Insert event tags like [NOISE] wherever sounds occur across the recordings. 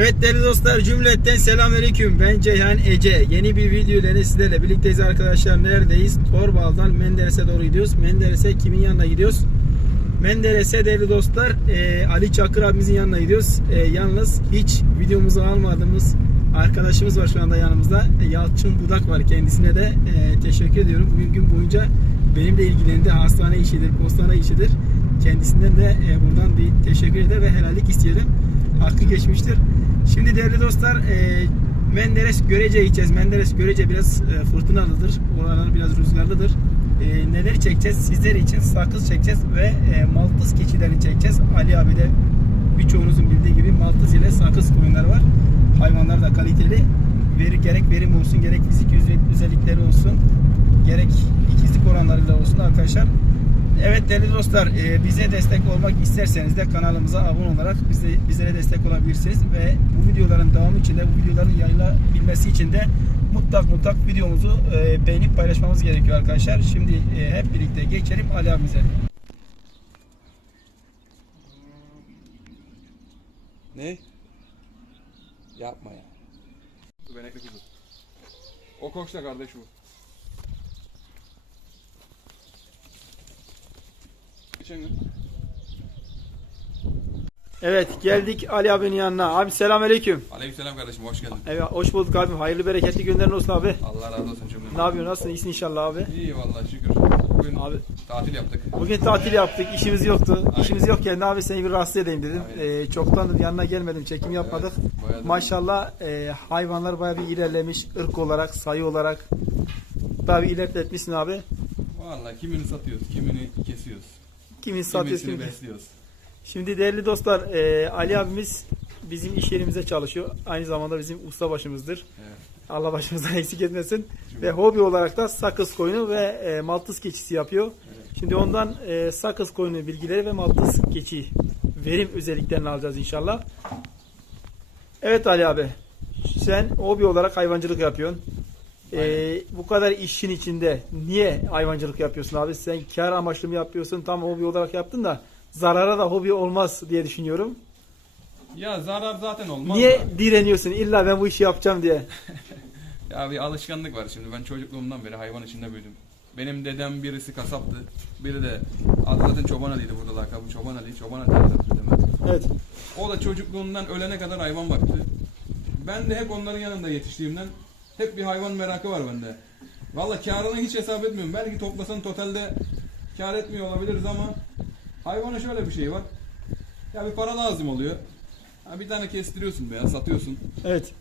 Evet değerli dostlar cümletten selamünaleyküm. Ben Ceyhan Ece. Yeni bir video ile sizlerle birlikteyiz arkadaşlar. Neredeyiz? Torbal'dan Menderes'e doğru gidiyoruz. Menderes'e kimin yanına gidiyoruz? Menderes'e değerli dostlar e, Ali Çakır abimizin yanına gidiyoruz. E, yalnız hiç videomuzu almadığımız arkadaşımız var şu anda yanımızda. E, Yalçın Budak var. Kendisine de e, teşekkür ediyorum. Bugün gün boyunca benimle ilgilendi. Hastane işidir, postane işidir. Kendisinden de e, buradan bir teşekkür eder ve helallik isteyelim. Hakkı geçmiştir. Şimdi değerli dostlar e, Menderes Görece gideceğiz. Menderes Görece biraz e, fırtınalıdır. Oralar biraz rüzgarlıdır. E, neler çekeceğiz? Sizler için sakız çekeceğiz ve e, maltız keçilerini çekeceğiz. Ali abi de birçoğunuzun bildiği gibi maltız ile sakız koyunları var. Hayvanlar da kaliteli. Veri, gerek verim olsun, gerek fizik özel- özellikleri olsun, gerek ikizlik oranlarıyla olsun arkadaşlar. Evet değerli dostlar e, bize destek olmak isterseniz de kanalımıza abone olarak bize, bizlere destek olabilirsiniz ve bu videoların devamı için de bu videoların yayılabilmesi için de mutlak mutlak videomuzu e, beğenip paylaşmamız gerekiyor arkadaşlar. Şimdi e, hep birlikte geçelim Ali abimize. Ne? Yapma ya. Bu benekli kuzu. O koçta kardeş bu. Geçen gün. Evet geldik Ali abinin yanına. Abi selamünaleyküm. Aleykümselam kardeşim hoş geldin. Evet hoş bulduk abim. Hayırlı bereketli günlerin olsun abi. Allah razı olsun cümlemize. Ne yapıyorsun? Nasılsın? İyisin inşallah abi. İyi vallahi şükür. Bugün Abi tatil yaptık. Bugün tatil yaptık, işimiz yoktu. Aynen. İşimiz yokken de abi seni bir rahatsız edeyim dedim. Aynen. Ee, çoktandır yanına gelmedim, çekim yapmadık. da- Maşallah e, hayvanlar bayağı bir ilerlemiş, ırk olarak, sayı olarak. Bayağı bir ilerletmişsin abi. Vallahi kimini satıyoruz, kimini kesiyoruz. Kimin satıyorsun? Besliyoruz. Şimdi değerli dostlar, e, Ali abimiz bizim iş yerimizde çalışıyor. Aynı zamanda bizim usta başımızdır. Evet. Allah başımızdan [LAUGHS] eksik etmesin. Ve hobi olarak da sakız koyunu ve e, maltız keçisi yapıyor. Şimdi ondan e, sakız koyunu bilgileri ve maltız keçi verim özelliklerini alacağız inşallah. Evet Ali abi. Sen hobi olarak hayvancılık yapıyorsun. E, bu kadar işin içinde niye hayvancılık yapıyorsun abi? Sen kar amaçlı mı yapıyorsun? Tam hobi olarak yaptın da zarara da hobi olmaz diye düşünüyorum. Ya zarar zaten olmaz Niye da. direniyorsun? İlla ben bu işi yapacağım diye. [LAUGHS] Ya bir alışkanlık var şimdi. Ben çocukluğumdan beri hayvan içinde büyüdüm. Benim dedem birisi kasaptı. Biri de adı zaten Çoban Ali'ydi burada lakabı. Çoban Ali, Çoban Ali. Evet. O da çocukluğundan ölene kadar hayvan baktı. Ben de hep onların yanında yetiştiğimden hep bir hayvan merakı var bende. Valla karını hiç hesap etmiyorum. Belki toplasan totalde kar etmiyor olabiliriz ama hayvana şöyle bir şey var. Ya bir para lazım oluyor. Ha bir tane kestiriyorsun veya satıyorsun. Evet.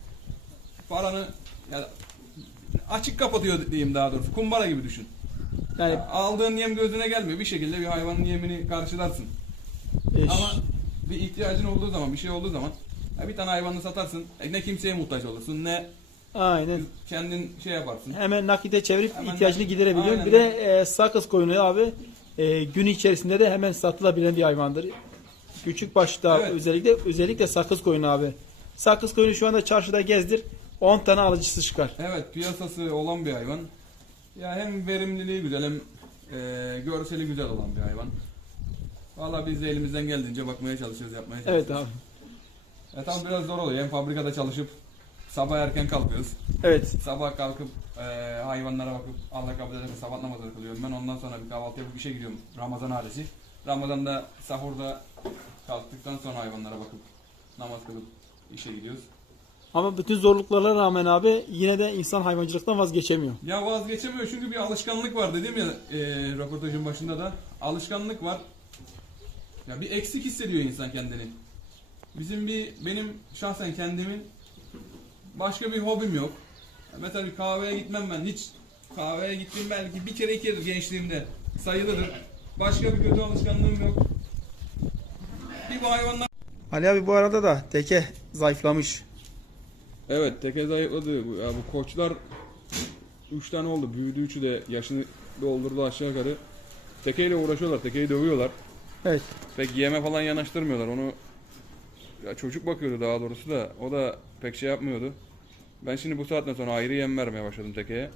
Paranı ya açık kapatıyor diyeyim daha doğrusu. Kumbara gibi düşün. Yani Ya aldığın yem gözüne gelmiyor. Bir şekilde bir hayvanın yemini karşılarsın. e, Ama bir ihtiyacın olduğu zaman, bir şey olduğu zaman ya bir tane hayvanını satarsın. e, Ne kimseye muhtaç olursun, ne aynen. kendin şey yaparsın. Hemen nakite çevirip Hemen ihtiyacını nakit- giderebiliyorsun. Aynen Bir de e, sakız koyunu abi e, gün içerisinde de hemen satılabilen bir hayvandır. Küçük başta Evet. özellikle özellikle sakız koyunu abi. Sakız koyunu şu anda çarşıda gezdir. 10 tane alıcısı çıkar. Evet, piyasası olan bir hayvan. Ya hem verimliliği güzel hem e, görseli güzel olan bir hayvan. Valla biz de elimizden geldiğince bakmaya çalışıyoruz, yapmaya Evet çalışıyoruz. abi. E tabi biraz zor oluyor. Hem fabrikada çalışıp sabah erken kalkıyoruz. Evet. Sabah kalkıp e, hayvanlara bakıp Allah kabul ederse sabah namazını kılıyorum. Ben ondan sonra bir kahvaltı yapıp işe gidiyorum. Ramazan adeti. Ramazan'da sahurda kalktıktan sonra hayvanlara bakıp namaz kılıp işe gidiyoruz. Ama bütün zorluklara rağmen abi yine de insan hayvancılıktan vazgeçemiyor. Ya vazgeçemiyor çünkü bir alışkanlık var dedim ya e, röportajın başında da. Alışkanlık var. Ya bir eksik hissediyor insan kendini. Bizim bir benim şahsen kendimin başka bir hobim yok. Mesela bir kahveye gitmem ben. Hiç kahveye gittim belki bir kere iki kere gençliğimde sayılıdır. Başka bir kötü alışkanlığım yok. Bir bu hayvanlar Ali abi bu arada da teke zayıflamış. Evet teke zayıfladı. Bu- Ya bu koçlar 3 tane oldu. Büyüdü üçü de yaşını doldurdu aşağı yukarı. Tekeyle uğraşıyorlar. Tekeyi dövüyorlar. Evet. Pek yeme falan yanaştırmıyorlar. Onu ya çocuk bakıyordu daha doğrusu da o da pek şey yapmıyordu. Ben şimdi bu saatten sonra ayrı yem vermeye başladım tekeye.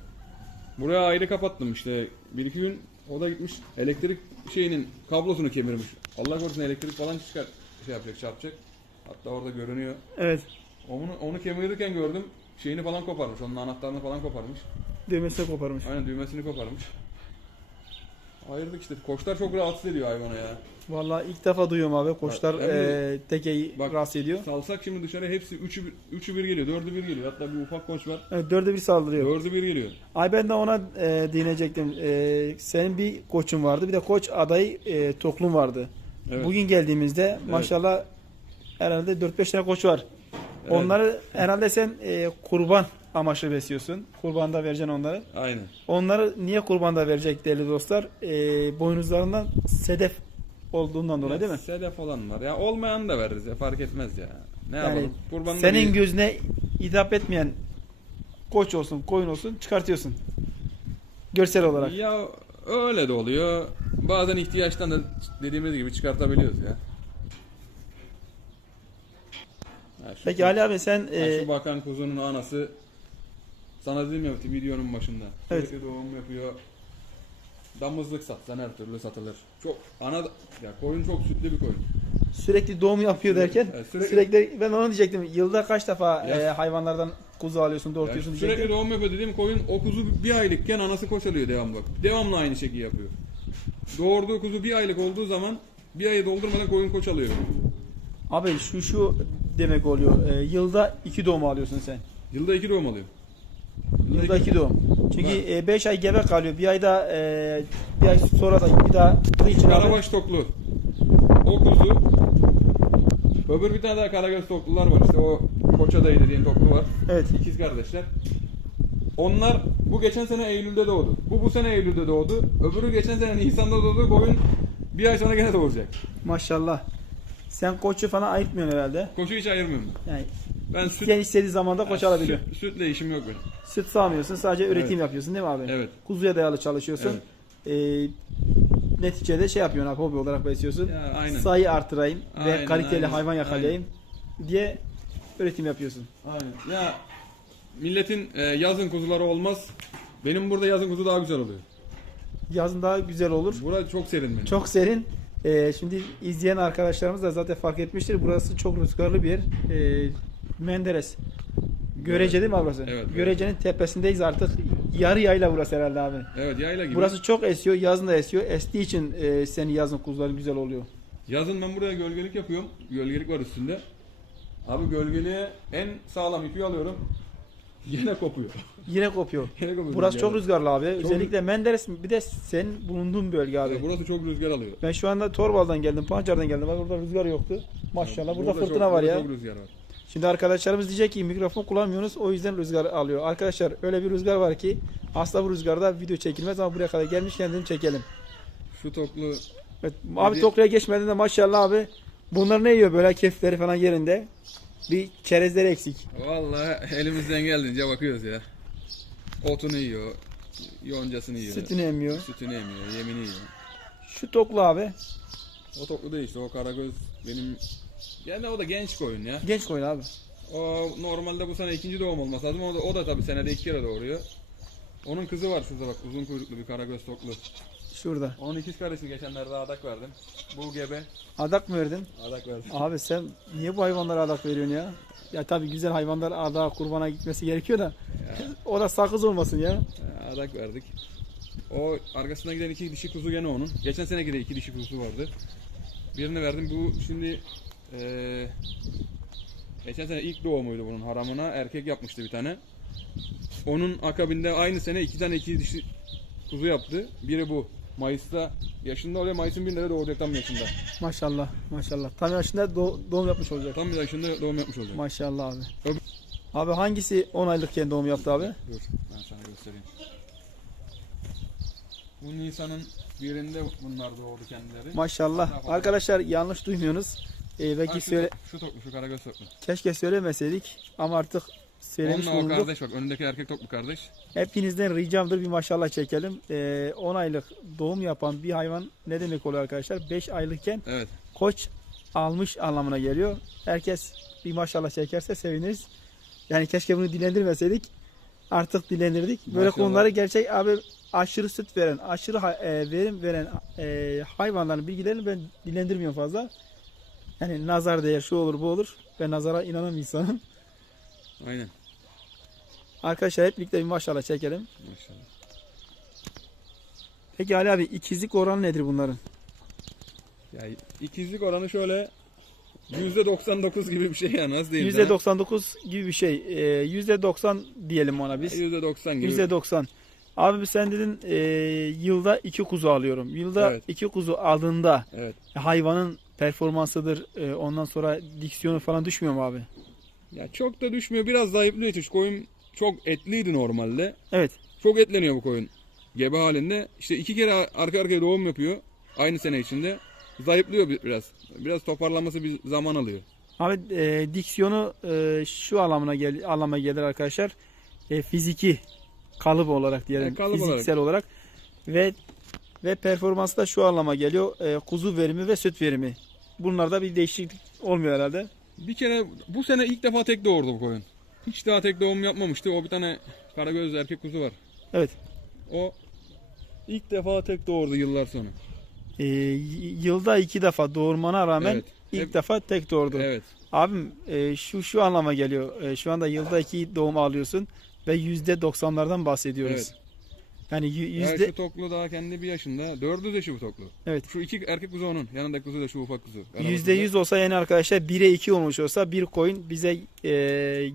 Buraya ayrı kapattım işte. Bir iki gün o da gitmiş elektrik şeyinin kablosunu kemirmiş. Allah korusun elektrik falan çıkar şey yapacak çarpacak. Hatta orada görünüyor. Evet. Onu, onu kemirirken gördüm. Şeyini falan koparmış. Onun anahtarını falan koparmış. Düğmesine koparmış. Aynen düğmesini koparmış. Ayırdık işte. Koçlar çok rahatsız ediyor hayvanı ya. Vallahi ilk defa duyuyorum abi. Koçlar Bak, eee, tekeyi Bak- rahatsız ediyor. Salsak şimdi dışarı hepsi üçü, bir- üçü bir geliyor. Dördü bir geliyor. Hatta bir ufak koç var. Evet, dörde bir saldırıyor. Dördü bir geliyor. Ay ben de ona e, değinecektim. E, senin bir koçun vardı. Bir de koç adayı e, toklum vardı. Evet. Bugün geldiğimizde maşallah herhalde 4-5 tane koç var. Onları herhalde sen e, kurban amaçlı besliyorsun. Kurbanda vereceksin onları. Aynen. Onları niye kurbanda verecek değerli dostlar? E, boynuzlarından sedef olduğundan dolayı değil mi? Sedef olan var. Ya olmayan da veririz ya fark etmez ya. Ne Yani yapalım? Kurbanın senin bir- gözüne hitap etmeyen koç olsun, koyun olsun çıkartıyorsun. Görsel olarak. Ya öyle de oluyor. Bazen ihtiyaçtan da dediğimiz gibi çıkartabiliyoruz ya. Peki Ali abi sen ha, e, şu bakan kuzunun anası sana dedim ya videonun başında. Evet. Sürekli doğum yapıyor. Damızlık satsan her türlü satılır. Çok ana ya koyun çok sütlü bir koyun. sürekli doğum yapıyor derken Evet, sürekli, sürekli- ben onu diyecektim. Yılda kaç defa Ya- e, hayvanlardan kuzu alıyorsun, Ya doğurtuyorsun sürekli diyecektim. doğum yapıyor dediğim koyun o kuzu bir aylıkken anası koç alıyor devamlı. Devamlı aynı şekilde yapıyor. Doğurduğu kuzu bir aylık olduğu zaman bir ayı doldurmadan koyun koç alıyor. Abi şu şu demek oluyor. e, yılda iki doğum alıyorsun sen. Yılda iki doğum alıyor. Yılda iki doğum. Çünkü 5 ay gebe kalıyor. Bir ayda e, bir ay sonra da bir daha kızı için. Karabaş toklu. O kuzu. Öbür bir tane daha karagöz toklular var işte o Koça dayı dediğin toklu var. Evet. İkiz kardeşler. Onlar bu geçen sene Eylül'de doğdu. Bu bu sene Eylül'de doğdu. Öbürü geçen sene Nisan'da doğdu. Koyun bir ay sonra gene doğacak. Maşallah. Sen koçu falan ayırtmıyorsun herhalde. Koçu hiç ayırmıyorum. ben. Yani Ben süt, isteyen istediği zamanda koç alabiliyor. süt, sütle işim yok benim. Süt sağmıyorsun. Sadece üretim Evet. yapıyorsun değil mi abi? Evet. Kuzuya dayalı çalışıyorsun. Ee, neticede şey yapıyorsun abi hobi olarak besliyorsun. Ya, aynen. Sayı artırayım ve Aynen, kaliteli aynen, hayvan yakalayayım diye üretim yapıyorsun. Aynen. Ya milletin e, yazın kuzuları olmaz. Benim burada yazın kuzu daha güzel oluyor. Yazın daha güzel olur. Burası çok serin benim. Çok serin. Ee, şimdi izleyen arkadaşlarımız da zaten fark etmiştir. Burası çok rüzgarlı bir yer. Ee, Menderes. Görece değil mi burası? Evet, evet. Görece'nin tepesindeyiz artık. Yarı yayla burası herhalde abi. Evet yayla gibi. Burası çok esiyor. Yazın da esiyor. Estiği için e, senin yazın kuzuların güzel oluyor. Yazın ben buraya gölgelik yapıyorum. Gölgelik var üstünde. Abi gölgeliğe en sağlam ipi alıyorum. [LAUGHS] Yine kopuyor. Yine kopuyor. [LAUGHS] Yine kopuyor. Burası çok rüzgarlı abi. Çok- Özellikle Menderes bir de senin bulunduğun bölge abi. Evet, burası çok rüzgar alıyor. Ben şu anda Torbal'dan geldim, Pancar'dan geldim. Bak burada rüzgar yoktu. Maşallah burada, çok- fırtına var burada ya. Çok rüzgar var. Şimdi arkadaşlarımız diyecek ki mikrofon kullanmıyorsunuz o yüzden rüzgar alıyor. Arkadaşlar öyle bir rüzgar var ki aslında bu rüzgarda video çekilmez ama buraya kadar gelmişken dedim çekelim. Şu toplu Evet, abi Bir- Tokyo'ya geçmeden de maşallah abi bunlar ne yiyor böyle kefleri falan yerinde. Bir çerezleri eksik. vallahi elimizden geldiğince bakıyoruz ya. Otunu yiyor. Yoncasını yiyor. Sütünü emmiyor. Sütünü emiyor. Yemini yiyor. Şu toklu abi. O toplu değil işte o karagöz benim yani o da genç koyun ya. Genç koyun abi. O normalde bu sene ikinci doğum olması lazım. O da, o da tabii senede iki kere doğuruyor. Onun kızı var şurada bak uzun kuyruklu bir karagöz toklu. Şurada. Onun ikiz kardeşini geçenlerde adak verdim. Bu gebe Adak mı verdin? adak verdim. Abi sen niye bu hayvanlara adak veriyorsun ya? Ya tabii güzel hayvanlar ada kurbana gitmesi gerekiyor da [LAUGHS] o da sakız olmasın ya. Ee, Adak verdik. O arkasından giden iki dişi kuzu gene onun. Geçen seneki de iki dişi kuzu vardı. Birini verdim. Bu şimdi eee geçen sene ilk doğumuydu bunun haramına. Erkek yapmıştı bir tane. Onun akabinde aynı sene iki tane iki dişi kuzu yaptı. Biri bu. Mayıs'ta yaşında oluyor. Mayıs'ın birinde de doğacak tam yaşında. Maşallah maşallah. Tam yaşında do- doğum yapmış olacak. Tam yaşında doğum yapmış olacak. Maşallah abi. Öbür- Abi hangisi 10 aylıkken doğum yaptı abi? Dur ben sana göstereyim. Bu Nisan'ın birinde bunlar doğdu kendileri. Maşallah. Arkadaşlar yanlış duymuyorsunuz. Ee, belki şu, söyle, tok- şu toklu, şu karagöz toklu. keşke söylemeseydik ama artık söylemiş Onunla o bulunduk. kardeş bak, önündeki erkek toklu kardeş. Hepinizden ricamdır bir maşallah çekelim. Ee, 10 aylık doğum yapan bir hayvan ne demek oluyor arkadaşlar? 5 aylıkken Evet. koç almış anlamına geliyor. Herkes bir maşallah çekerse seviniriz. Yani keşke bunu dilendirmeseydik. Artık dilendirdik. Böyle Maşallah. konuları gerçek abi aşırı süt veren, aşırı ha- e, verim veren e, hayvanların bilgilerini ben dilendirmiyorum fazla. Yani nazar değer şu olur bu olur. Ben nazara inanan bir insanım. Aynen. Arkadaşlar hep birlikte bir maşallah çekelim. Maşallah. Peki Ali abi ikizlik oranı nedir bunların? Ya ikizlik oranı şöyle %99 gibi bir şey ya nasıl diyeyim sana? %99 gibi bir şey. Ee, %90 diyelim ona biz. %90 gibi. %90. Abi sen dedin e, yılda iki kuzu alıyorum. Yılda Evet. iki kuzu aldığında Evet. hayvanın performansıdır. e, ondan sonra diksiyonu falan düşmüyor mu abi? Ya çok da düşmüyor. Biraz zayıflıyor. Çünkü koyun çok etliydi normalde. Evet. Çok etleniyor bu koyun. Gebe halinde. İşte iki kere arka arkaya doğum yapıyor. Aynı sene içinde. Zayıflıyor bi- biraz. Biraz toparlanması bir zaman alıyor. Abi e, diksiyonu e, şu anlamına gel anlama gelir arkadaşlar. E, fiziki kalıp olarak diyelim. E, kalıp fiziksel olarak. ve ve performansı da şu anlama geliyor. E, kuzu verimi ve süt verimi. Bunlarda bir değişiklik olmuyor herhalde. Bir kere bu sene ilk defa tek doğurdu bu koyun. Hiç daha tek doğum yapmamıştı. O bir tane karagöz erkek kuzu var. Evet. O ilk defa tek doğurdu yıllar sonra. E, y- yılda iki defa doğurmana rağmen Evet. ilk Hep- defa tek doğurdu. Evet. Abim e, şu şu anlama geliyor. E, şu anda yılda iki doğum alıyorsun ve yüzde doksanlardan bahsediyoruz. Evet. Yani yü- Ya yüzde şu toklu daha kendi bir yaşında. Dördü de şu toklu. evet. Şu iki erkek kuzu onun. Yanındaki kuzu da şu ufak kuzu. Yüzde yüz olsa yani arkadaşlar 1'e 2 olmuş olsa bir koyun bize e,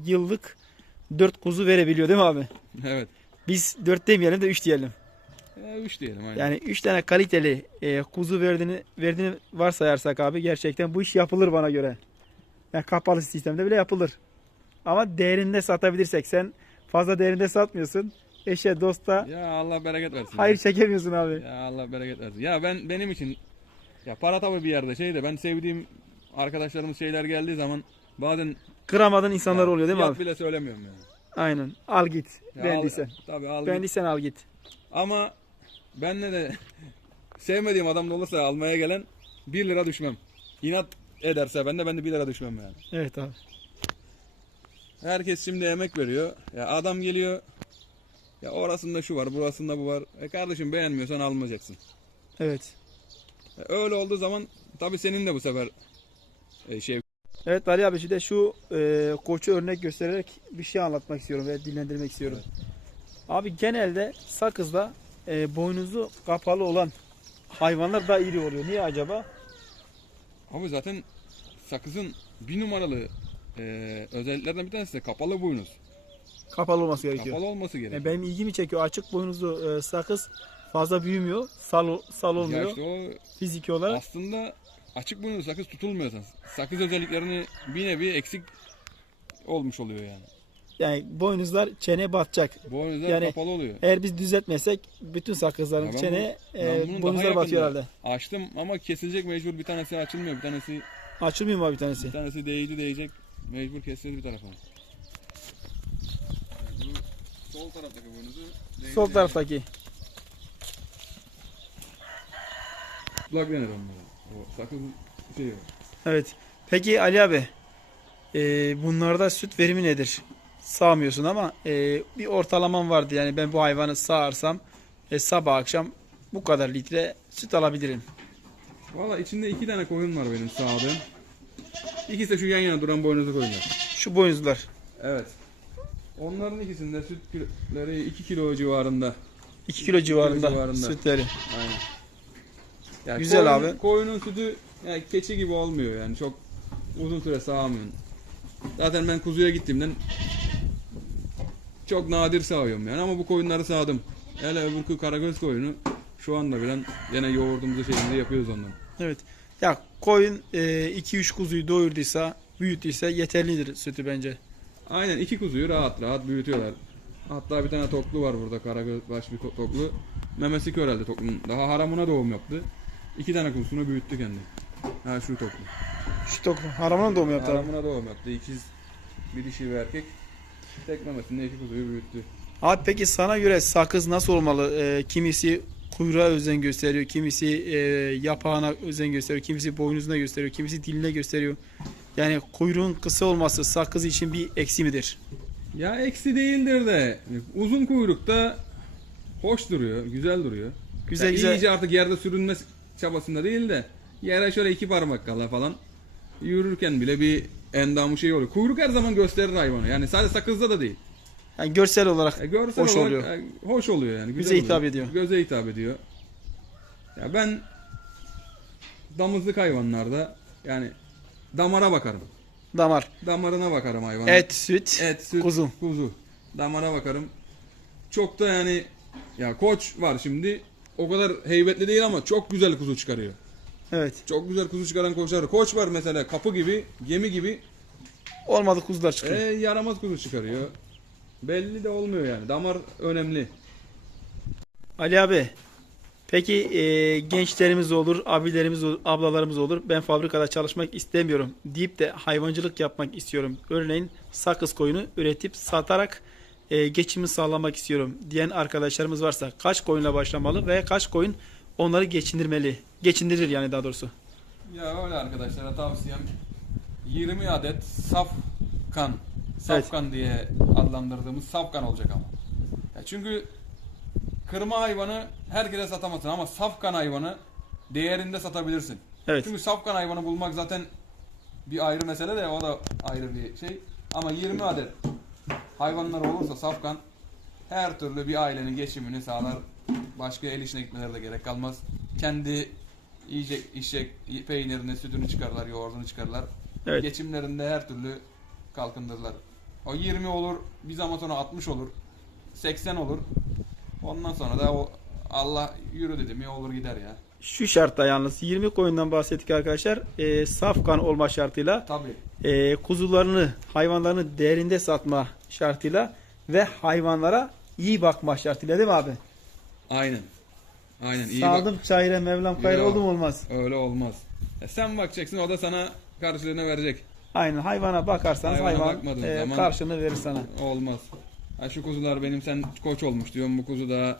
yıllık 4 kuzu verebiliyor değil mi abi? [LAUGHS] Evet. Biz 4 demeyelim de 3 diyelim. Ya, üç diyelim aynen. Yani 3 tane kaliteli e, kuzu verdiğini verdiğini varsayarsak abi gerçekten bu iş yapılır bana göre. Yani kapalı sistemde bile yapılır. Ama değerinde satabilirsek sen fazla değerinde satmıyorsun. Eşe dosta Ya Allah bereket versin. hayır çekemiyorsun abi. Ya Allah bereket versin. Ya ben benim için ya para tabii bir yerde şey de ben sevdiğim arkadaşlarımız şeyler geldiği zaman bazen Kıramadığın insanlar oluyor değil mi fiyat abi? bile söylemiyorum yani. Aynen. Al git. Ya Beğendiysen. Al, tabii al. Beğendiysen al git. Ama benle de [LAUGHS] sevmediğim adam da olursa almaya gelen 1 lira düşmem. İnat ederse ben de ben de 1 lira düşmem yani. Evet abi. Herkes şimdi emek veriyor. Ya adam geliyor. Ya orasında şu var, burasında bu var. E kardeşim beğenmiyorsan almayacaksın. Evet. E öyle olduğu zaman tabii senin de bu sefer e, şey Evet Ali abi şimdi şu e, koçu örnek göstererek bir şey anlatmak istiyorum ve dinlendirmek istiyorum. Abi genelde sakızda e, boynuzu kapalı olan hayvanlar daha iri oluyor. Niye acaba? Ama zaten sakızın bir numaralı e, özelliklerden bir tanesi de kapalı boynuz. Kapalı olması gerekiyor. Kapalı olması gerekiyor. E, benim ilgimi çekiyor. Açık boynuzlu e, sakız fazla büyümüyor. Sal, sal ya olmuyor işte o fiziki olarak. aslında açık boynuzlu sakız tutulmuyor. Sakız özelliklerini bir nevi eksik olmuş oluyor yani. Yani boynuzlar çene batacak. Boynuzlar Yani kapalı oluyor. Eğer biz düzeltmesek bütün sakızların Ya ben çene bu- e, boynuzlar batıyor herhalde. Açtım ama kesilecek mecbur bir tanesi açılmıyor. Bir tanesi Açılmıyor mu bir tanesi? bir tanesi değdi değecek. Mecbur kesilir bir tarafa. Sol taraftaki boynuzu Sol taraftaki. Kulak denir onlara. O sakız şey var. Evet. Peki Ali abi, e, bunlarda süt verimi nedir? Sağmıyorsun ama e, bir ortalaman vardı. Yani ben bu hayvanı sağarsam e, sabah akşam bu kadar litre süt alabilirim. Valla içinde iki tane koyun var benim sağdığım. İkisi de şu yan yana duran boynuzlu koyunlar. Şu boynuzlar. Evet. Onların ikisinde süt kiloları 2 kilo civarında. 2 kilo civarında, civarında. sütleri. Aynen. Yani Güzel koyun- abi. Koyunun sütü yani keçi gibi olmuyor yani çok uzun süre sağamıyorsun. Zaten ben kuzuya gittiğimden çok nadir sağıyorum yani ama bu koyunları sağdım. Hele öbürkü karagöz koyunu şu anda bilen gene yoğurdumuzu şeyimizi yapıyoruz ondan. Evet. Ya koyun 2-3 kuzuyu doyurduysa, büyüttüyse yeterlidir sütü bence. Aynen iki kuzuyu rahat rahat büyütüyorlar. Hatta bir tane toklu var burada karagöz baş bir toklu. Memesi kör herhalde toklunun. Daha haramına doğum yaptı. İki tane kuzusunu büyüttü kendi. Ha şu toklu. Şu tok haramına doğum yaptı. Haramına doğum yaptı. İkiz bir dişi bir erkek. Tek memesinde iki kuzuyu büyüttü. Abi peki sana göre sakız nasıl olmalı? E, kimisi kuyruğa özen gösteriyor, kimisi e, yapağına özen gösteriyor, kimisi boynuzuna gösteriyor, kimisi diline gösteriyor. Yani kuyruğun kısa olması sakız için bir eksi midir? Ya eksi değildir de uzun kuyrukta hoş duruyor, güzel duruyor. Güzel Ya güzel. İyice artık yerde sürünme çabasında değil de yere şöyle iki parmak kala falan yürürken bile bir endamı şey oluyor. Kuyruk her zaman gösterir hayvanı. Yani sadece sakızda da değil. Yani görsel olarak E, görsel Hoş olarak, oluyor. e, hoş oluyor yani. güzel Göze hitap oluyor. ediyor. Göze hitap ediyor. Ya ben damızlık hayvanlarda yani damara bakarım. damar, Damarına bakarım hayvanın. et, süt, Et, süt, kuzu. kuzu. Damara bakarım. Çok da yani ya koç var şimdi. O kadar heybetli değil ama çok güzel kuzu çıkarıyor. Evet. Çok güzel kuzu çıkaran koçlar. Koç var mesela kapı gibi, gemi gibi. Olmadı kuzular E, çıkıyor. yaramaz kuzu çıkarıyor. Belli de olmuyor yani. Damar önemli. Ali abi. Peki e, gençlerimiz olur, abilerimiz olur, ablalarımız olur. Ben fabrikada çalışmak istemiyorum deyip de hayvancılık yapmak istiyorum. Örneğin sakız koyunu üretip satarak e, geçimi sağlamak istiyorum diyen arkadaşlarımız varsa kaç koyunla başlamalı ve kaç koyun onları geçindirmeli? Geçindirir yani daha doğrusu. Ya öyle arkadaşlara tavsiyem 20 adet saf kan, saf kan diye adlandırdığımız saf kan olacak ama. Ya çünkü kırma hayvanı herkese satamazsın ama saf kan hayvanı değerinde satabilirsin. Evet. Çünkü saf kan hayvanı bulmak zaten bir ayrı mesele de o da ayrı bir şey. Ama 20 adet hayvanlar olursa saf kan her türlü bir ailenin geçimini sağlar. Başka el işine gitmeleri de gerek kalmaz. Kendi yiyecek, içecek peynirini, sütünü çıkarlar, yoğurdunu çıkarlar. Evet. Geçimlerinde her türlü kalkındırırlar. O 20 olur, bir zaman sonra 60 olur, 80 olur. Ondan sonra da o Allah yürü dedi mi olur gider ya. Şu şartta yalnız 20 koyundan bahsettik arkadaşlar. E, saf kan olma şartıyla Tabii. e, kuzularını, hayvanlarını değerinde satma şartıyla ve hayvanlara iyi bakma şartıyla değil mi abi? Aynen. Aynen. iyi bak. Saldım çayıra Mevlam kayır oldu mu olmaz. Öyle olmaz. E sen bakacaksın o da sana karşılığını verecek. Aynen hayvana bakarsanız Hayvana hayvan bakmadığın e, zaman- karşılığını verir sana. Olmaz. Ha şu kuzular benim sen koç olmuş diyorum bu kuzu da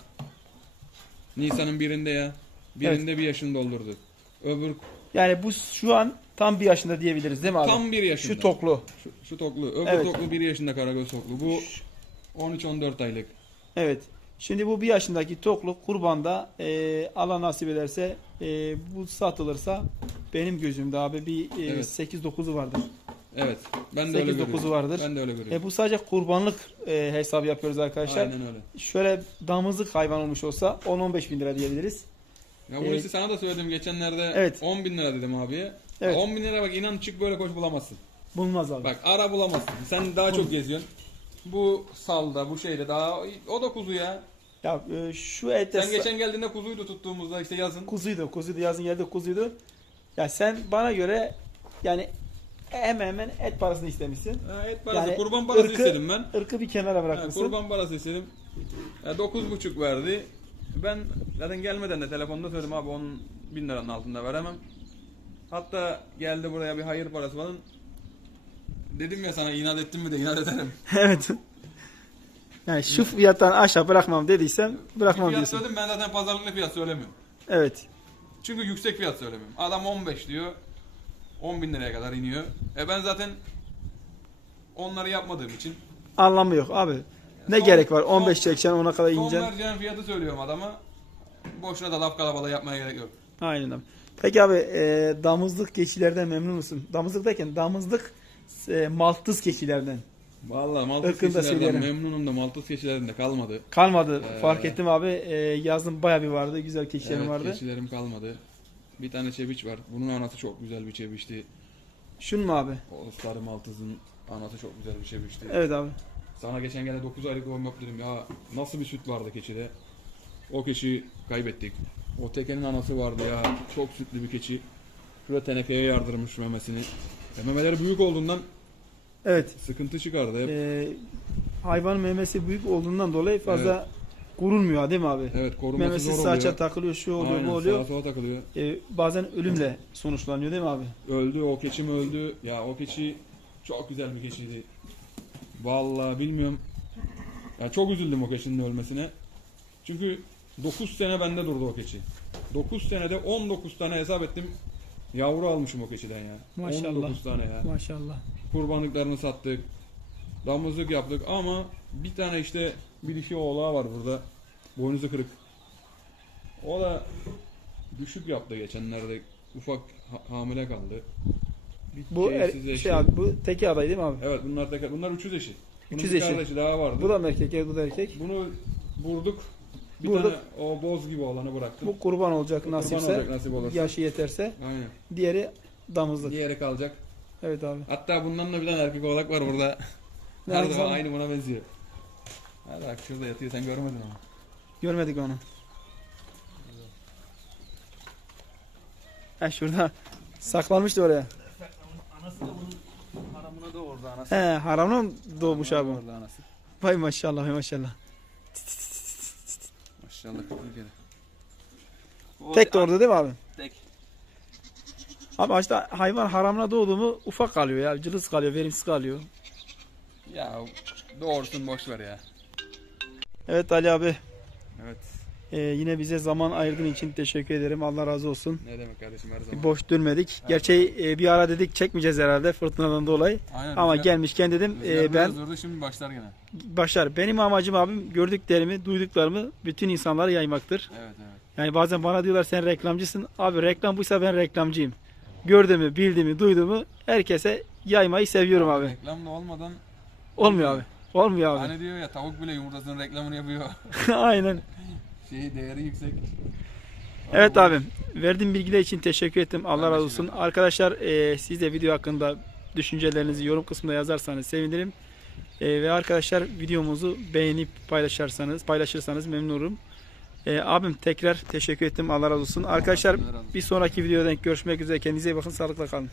Nisan'ın birinde ya. Birinde bir yaşını doldurdu. Öbür Yani bu şu an tam bir yaşında diyebiliriz değil mi abi? tam bir yaşında. Şu toklu. Şu, şu toklu. Öbür Evet. toklu bir yaşında karagöz toklu. Bu 13-14 aylık. Evet. Şimdi bu bir yaşındaki toklu kurbanda e, Allah nasip ederse e, bu satılırsa benim gözümde abi bir e, Evet. 8-9'u vardır. Evet. Ben de öyle 8-9'u görüyorum. vardır. Ben de öyle görüyorum. E, bu sadece kurbanlık e, hesabı yapıyoruz arkadaşlar. Aynen öyle. Şöyle damızlık hayvan olmuş olsa 10-15 bin lira diyebiliriz. Ya bu Evet. işi sana da söyledim geçenlerde Evet. 10 bin lira dedim abiye. Evet. 10 bin lira bak inan çık böyle koç bulamazsın. Bulmaz abi. Bak ara bulamazsın. Sen daha çok geziyorsun. Bu salda bu şeyde daha o da kuzu ya. Ya e, şu ette Sen geçen geldiğinde kuzuydu tuttuğumuzda işte yazın. kuzuydu, kuzuydu yazın geldi kuzuydu. Ya sen bana göre yani hemen hemen et parasını istemişsin. Ha, et parası, Yani kurban parası ırkı- istedim ben. Irkı bir kenara Ha, bırakmışsın. kurban parası istedim. Ya, 9,5 verdi. Ben zaten gelmeden de telefonda söyledim abi 10 bin liranın altında veremem. Hatta geldi buraya bir hayır parası falan. Dedim ya sana inat ettim mi de inat ederim. [LAUGHS] evet. Yani şu fiyattan aşağı bırakmam dediysem bırakmam fiyat diyorsun. söyledim ben zaten pazarlıklı fiyat söylemiyorum. Evet. Çünkü yüksek fiyat söylemiyorum. Adam 15 diyor. 10 bin liraya kadar iniyor. E ben zaten onları yapmadığım için Anlamı yok abi. Ne Son- gerek var? son- 15 çekeceksin ona kadar son ineceksin. vereceğim fiyatı söylüyorum adama. Boşuna da laf kalabalığı yapmaya gerek yok. Aynen abi. Peki abi e, damızlık keçilerden memnun musun? Damızlık derken damızlık e, maltız keçilerden. Vallahi Maltız Irkını da keçilerden söyleyelim. memnunum da Maltız keçilerinde kalmadı. Kalmadı. Ee, Fark ettim abi. E, yazın baya bir vardı. Güzel keçilerim Evet, vardı. keçilerim kalmadı. Bir tane çebiç var. Bunun anası çok güzel bir çebiçti. Şun mu abi? O sarı Maltız'ın anası çok güzel bir çebiçti. Evet abi. Sana geçen gene 9 aylık yap dedim ya nasıl bir süt vardı keçide. O keçi kaybettik. O tekenin anası vardı ya çok sütlü bir keçi. Şurada tenekeye yardırmış memesini. E, memeleri büyük olduğundan Evet. sıkıntı çıkardı hep. E, hayvanın memesi büyük olduğundan dolayı fazla kurulmuyor değil mi abi? evet koruması Memesi zor saça oluyor. takılıyor, şu oluyor, Aynen, bu oluyor. sağa sola takılıyor. E, bazen ölümle sonuçlanıyor değil mi abi? Öldü o keçim öldü. Ya o keçi çok güzel bir keçiydi. Vallahi bilmiyorum. Ya çok üzüldüm o keçinin ölmesine. Çünkü 9 sene bende durdu o keçi. 9 senede 19 tane hesap ettim. Yavru almışım o keçiden ya. Maşallah. 19 tane ya. Maşallah. Kurbanlıklarını sattık. Damızlık yaptık ama bir tane işte bir dişi oğlağı var burada. Boynuzu kırık. O da düşük yaptı geçenlerde. Ufak ha- hamile kaldı. Bu er, eşi. şey abi, bu teki aday değil mi abi? Evet bunlar da bunlar üçüz eşi. Bunun Üçüz bir eşi. kardeşi daha vardı. Bu da mı erkek, evet, bu da erkek. Bunu vurduk. Bir Vurduk. tane o boz gibi olanı bıraktım. Bu kurban olacak Kurban nasipse. olacak nasip olursa. Yaşı yeterse. Aynen. Diğeri damızlık. Diğeri kalacak. Evet abi. Hatta bundan da bir tane erkek oğlak var burada. [LAUGHS] Her zaman aynı buna benziyor. Hadi bak şurada yatıyor sen görmedin ama. Görmedik onu. He şurada saklanmıştı oraya. Anası da bunun haramına doğurdu anası. He haramla mı doğmuş abi? Doğurdu anası. Vay maşallah vay maşallah. Maşallah kırk kere. O- Tek doğurdu değil mi abi? Tek. Abi işte hayvan haramına doğdu mu ufak kalıyor ya. Cılız kalıyor, verimsiz kalıyor. Ya doğursun boş ver ya. Evet Ali abi. Evet. e, yine bize zaman ayırdığın için teşekkür ederim. Allah razı olsun. Ne demek kardeşim her zaman. Boş dönmedik. Gerçi e, bir ara dedik çekmeyeceğiz herhalde fırtınadan dolayı. Aynen. Ama rüzgar- gelmişken dedim e, ben durdu, şimdi başlar gene. başlar. Benim amacım abim gördüklerimi, duyduklarımı bütün insanlara yaymaktır. Evet evet. Yani bazen bana diyorlar sen reklamcısın. Abi reklam buysa ben reklamcıyım. Gördüğümü, bildiğimi, duyduğumu herkese yaymayı seviyorum abi. Reklamla olmadan Olmuyor abi. Olmuyor abi. hani diyor ya tavuk bile yumurtasının reklamını yapıyor. [LAUGHS] Aynen. Şeyi değeri yüksek. Evet abim. Verdiğin bilgiler için teşekkür ettim. Allah razı olsun. Arkadaşlar e, siz de video hakkında düşüncelerinizi yorum kısmında yazarsanız sevinirim. E, ve arkadaşlar videomuzu beğenip paylaşırsanız paylaşırsanız memnun olurum. E, abim tekrar teşekkür ettim. Allah razı olsun. Arkadaşlar bir sonraki videoda görüşmek üzere. Kendinize iyi bakın. Sağlıkla kalın.